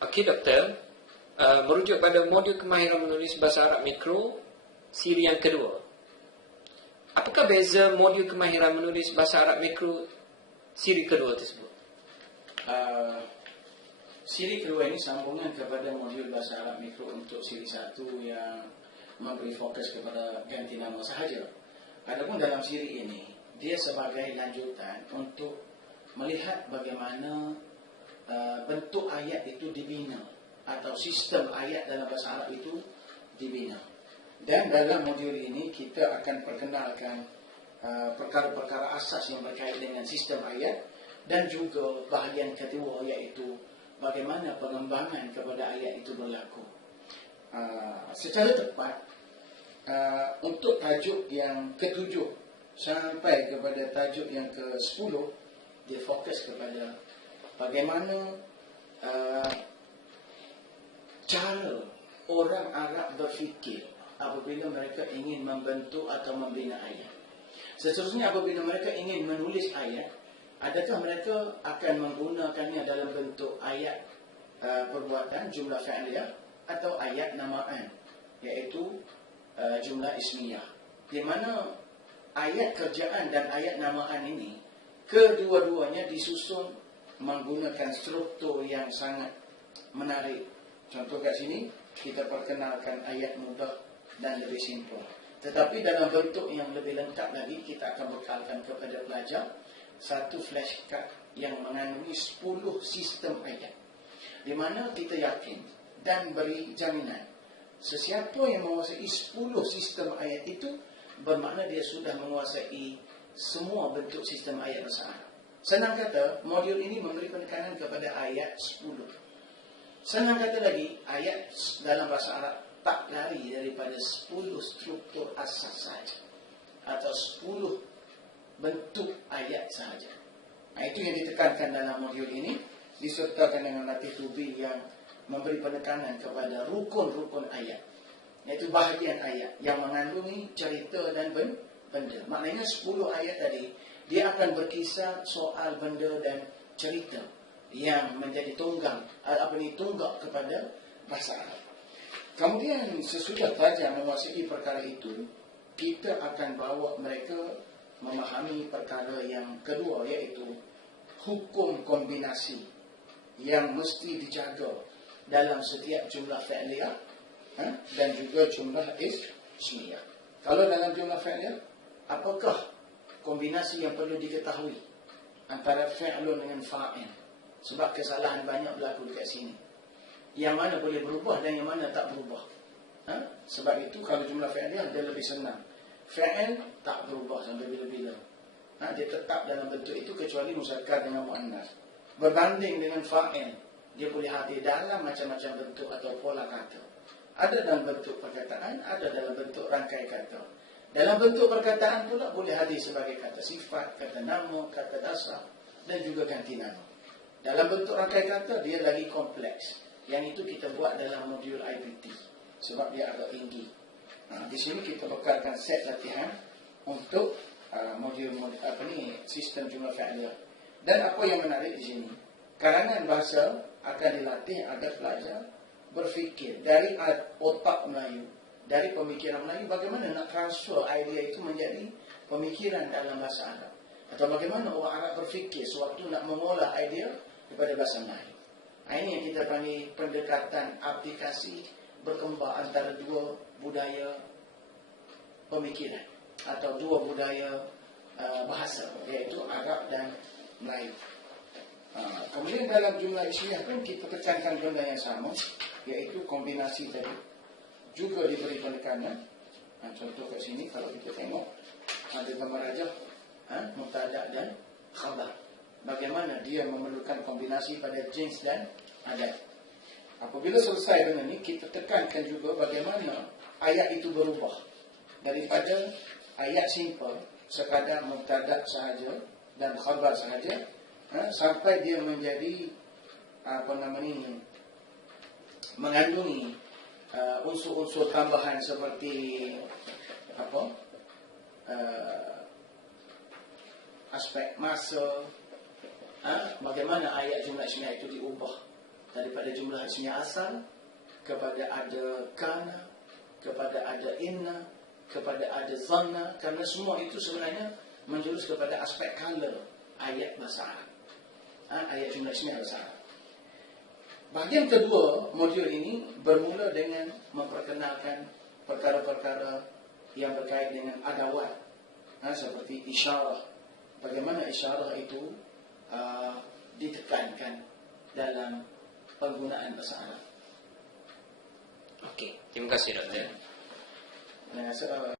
Okey Doktor, merujuk pada modul kemahiran menulis bahasa Arab Mikro siri yang kedua. Apakah beza modul kemahiran menulis bahasa Arab Mikro siri kedua tersebut? Siri kedua ini sambungan kepada modul bahasa Arab Mikro untuk siri satu yang memberi fokus kepada ganti nama sahaja. Adapun dalam siri ini, dia sebagai lanjutan untuk melihat bagaimana bentuk ayat itu dibina atau sistem ayat dalam bahasa Arab itu dibina. Dan dalam modul ini kita akan perkenalkan perkara-perkara asas yang berkait dengan sistem ayat dan juga bahagian kedua iaitu bagaimana pengembangan kepada ayat itu berlaku. Secara tepat untuk tajuk yang ke-7 sampai kepada tajuk yang ke-10 dia fokus kepada bagaimana cara orang Arab berfikir apabila mereka ingin membentuk atau membina ayat. Seterusnya apabila mereka ingin menulis ayat, adakah mereka akan menggunakannya dalam bentuk ayat perbuatan jumlah fi'liyah atau ayat namaan iaitu jumlah ismiyah, di mana ayat kerjaan dan ayat namaan ini kedua-duanya disusun menggunakan struktur yang sangat menarik. Contoh kat sini kita perkenalkan ayat mudah dan lebih simple. Tetapi dalam bentuk yang lebih lengkap lagi kita akan bekalkan kepada pelajar satu flashcard yang mengandungi 10 sistem ayat, di mana kita yakin dan beri jaminan sesiapa yang menguasai 10 sistem ayat itu bermakna dia sudah menguasai semua bentuk sistem ayat bahasa Arab. Senang kata, modul ini memberi penekanan kepada ayat 10. Senang kata lagi, ayat dalam bahasa Arab tak lari daripada 10 struktur asas sahaja atau 10 bentuk ayat sahaja. Itu yang ditekankan dalam modul ini, disertakan dengan latih tubi yang memberi penekanan kepada rukun-rukun ayat, iaitu bahagian ayat yang mengandungi cerita dan benda. Maknanya 10 ayat tadi dia akan berkisar soal benda dan cerita yang menjadi tunggak kepada bahasa Arab. Kemudian sesudah pelajar menguasai perkara itu, kita akan bawa mereka memahami perkara yang kedua iaitu hukum kombinasi yang mesti dijaga dalam setiap jumlah fi'liyah dan juga jumlah ismiyah. Kalau dalam jumlah fi'liyah, apakah kombinasi yang perlu diketahui antara fi'lun dengan fa'il? Sebab kesalahan banyak berlaku dekat sini. Yang mana boleh berubah dan yang mana tak berubah. Sebab itu kalau jumlah fi'liyah dia lebih senang. Fi'il tak berubah sampai bila-bila. Dia tetap dalam bentuk itu kecuali muzakkar dengan muannas. Berbanding dengan fa'il, dia boleh hadir dalam macam-macam bentuk atau pola kata. Ada dalam bentuk perkataan, ada dalam bentuk rangkai kata. Dalam bentuk perkataan pula boleh hadir sebagai kata sifat, kata nama, kata dasar dan juga ganti nama. Dalam bentuk rangkai kata dia lagi kompleks. Yang itu kita buat dalam modul IPT sebab dia agak tinggi. Di sini kita bekalkan set latihan untuk modul sistem jumlah fi'liyah. Dan apa yang menarik di sini, karangan bahasa akan dilatih agar pelajar berfikir dari otak Melayu, dari pemikiran Melayu, bagaimana nak transfer idea itu menjadi pemikiran dalam bahasa Arab, atau bagaimana orang Arab berfikir sewaktu nak mengolah idea kepada bahasa Melayu. Ini yang kita panggil pendekatan aplikasi berkembang antara dua budaya pemikiran atau dua budaya bahasa, iaitu Arab dan Melayu. Kemudian dalam jumlah ismiyah pun kita tekankan benda yang sama, iaitu kombinasi tadi juga diberi penekanan. Contoh kat sini kalau kita tengok ada gambar rajah mubtada dan khabar. Bagaimana dia memerlukan kombinasi pada jins dan adat. Apabila selesai dengan ini, kita tekankan juga bagaimana ayat itu berubah daripada ayat simple sekadar mubtada sahaja dan khabar sahaja sampai dia menjadi mengandungi unsur-unsur tambahan seperti aspek masa, bagaimana ayat jumlah ismiyah itu diubah daripada jumlah ismiyah asal, kepada ada kana, kepada ada inna, kepada ada zanna, kerana semua itu sebenarnya menjurus kepada aspek color ayat bahasa Arab. Ayat jumlah ismiyah bahasa Arab. Bahagian kedua modul ini bermula dengan memperkenalkan perkara-perkara yang berkait dengan adawat, seperti isyarah. Bagaimana isyarah itu ditekankan dalam penggunaan bahasa Arab. Okey, terima kasih doktor. Saya rasa